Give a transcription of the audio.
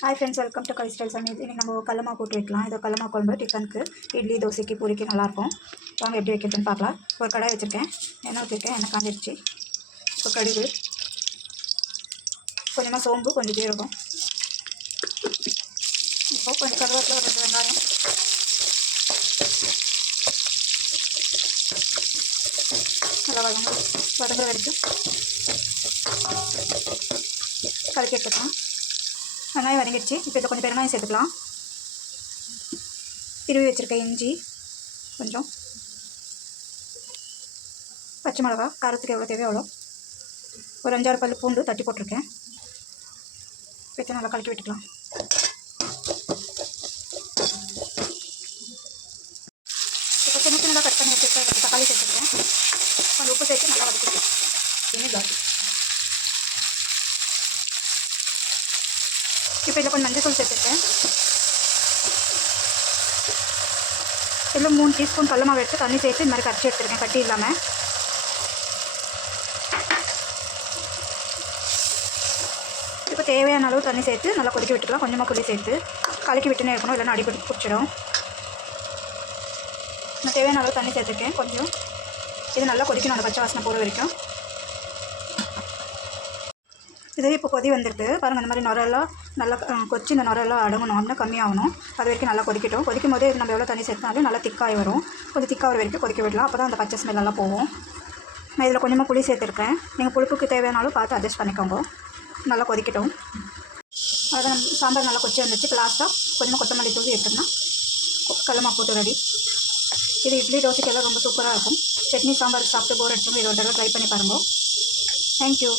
Hi friends, welcome to guy style சமையல். இன்றைக்கி நம்ம கடலமா போட்டு வைக்கலாம். இது கடலமா குழம்பு டிஃபனுக்கு, இட்லி, தோசைக்கு, பூரிக்கு நல்லாயிருக்கும். வாங்க எப்படி வைக்கிறதுன்னு பார்க்கலாம். ஒரு கடாய் வச்சுருக்கேன், எண்ணெய் ஊற்றிருக்கேன், எண்ணெய் காஞ்சிடுச்சு. இப்போ கடுகு, கொஞ்சமாக சோம்பு, கொஞ்சம் ஜீரகம், இப்போ கொஞ்சம் கருவேப்பிலை, ஒரு 2 வெங்காயம், நல்லா வதங்குற வரைக்கும் கலக்கி எடுத்துக்கலாம். வெங்காயம் வதங்கிடுச்சு. இப்போ இதை கொஞ்சம் பெருங்காயம் சேர்த்துக்கலாம். திருவி வச்சுருக்கேன் இஞ்சி கொஞ்சம், பச்சை மிளகா காரத்துக்கு எவ்வளோ தேவையோ அவ்வளோ, ஒரு 5-6 பல் பூண்டு தட்டி போட்டிருக்கேன். இப்போ நல்லா கலக்கி விட்டுக்கலாம். இப்போ சின்ன சின்னதாக கட் பண்ணி வச்சுருக்கேன் தக்காளி சேர்த்துருக்கேன். கொஞ்சம் உப்பு சேர்த்து நல்லா வதக்கிடுவேன். இப்போ இதில் கொஞ்சம் மஞ்சள் தூள் சேர்த்துருக்கேன். இதில் 3 டீஸ்பூன் கடல மாவு எடுத்து தண்ணி சேர்த்து இந்த மாதிரி கரைச்சி எடுத்துருக்கேன், கட்டி இல்லாமல். இப்போ தேவையான அளவு தண்ணி சேர்த்து நல்லா கொதிக்க விட்டுக்கலாம். கொஞ்சமாக புளி சேர்த்து கலக்கி விட்டுனே இருக்கணும், இல்லைன்னா அடிப்படி பிடிச்சிடும். நான் தேவையான அளவு தண்ணி சேர்த்துருக்கேன் கொஞ்சம். இது நல்லா கொதிக்கணும், அந்த பச்சை வாசனை போகிற வரைக்கும். இதே இப்போ கொதி வந்திருக்கு பாருங்கள். இந்த மாதிரி நுரெல்லாம் நல்லா கொச்சி இந்த நுரெல்லாம் அடங்கணும், அப்படின்னா கம்மியாகணும். அது வரைக்கும் நல்லா கொதிக்கட்டும். கொதிக்கும் போதே இது நம்ம எவ்வளோ தண்ணி சேர்த்தாலும் நல்லா திக்காகி வரும். கொஞ்சம் திக்காக வரைக்கும் கொதிக்க விடலாம், அப்போ தான் அந்த பச்சை ஸ்மெல்லாம் போகும். நான் இதில் கொஞ்சமாக புளி சேர்த்துருக்கேன். நீங்கள் புளிப்புக்கு தேவையானாலும் பார்த்து அட்ஜஸ்ட் பண்ணிக்கோங்க. நல்லா கொதிக்கட்டும். அதான் நம்ம சாம்பார் நல்லா கொச்சி வந்துச்சு. இப்போ லாஸ்ட்டாக கொஞ்சமாக கொத்தமல்லி தூவி எடுத்தோம்னா கடலமா போட்டு ரெடி. இது இட்லி, தோசைக்கெல்லாம் ரொம்ப சூப்பராக இருக்கும். சட்னி சாம்பார் சாப்பிட்டு போர் அடிச்சோம். இதை ஒரு தடவை ட்ரை பண்ணி பாருங்கள். தேங்க்யூ.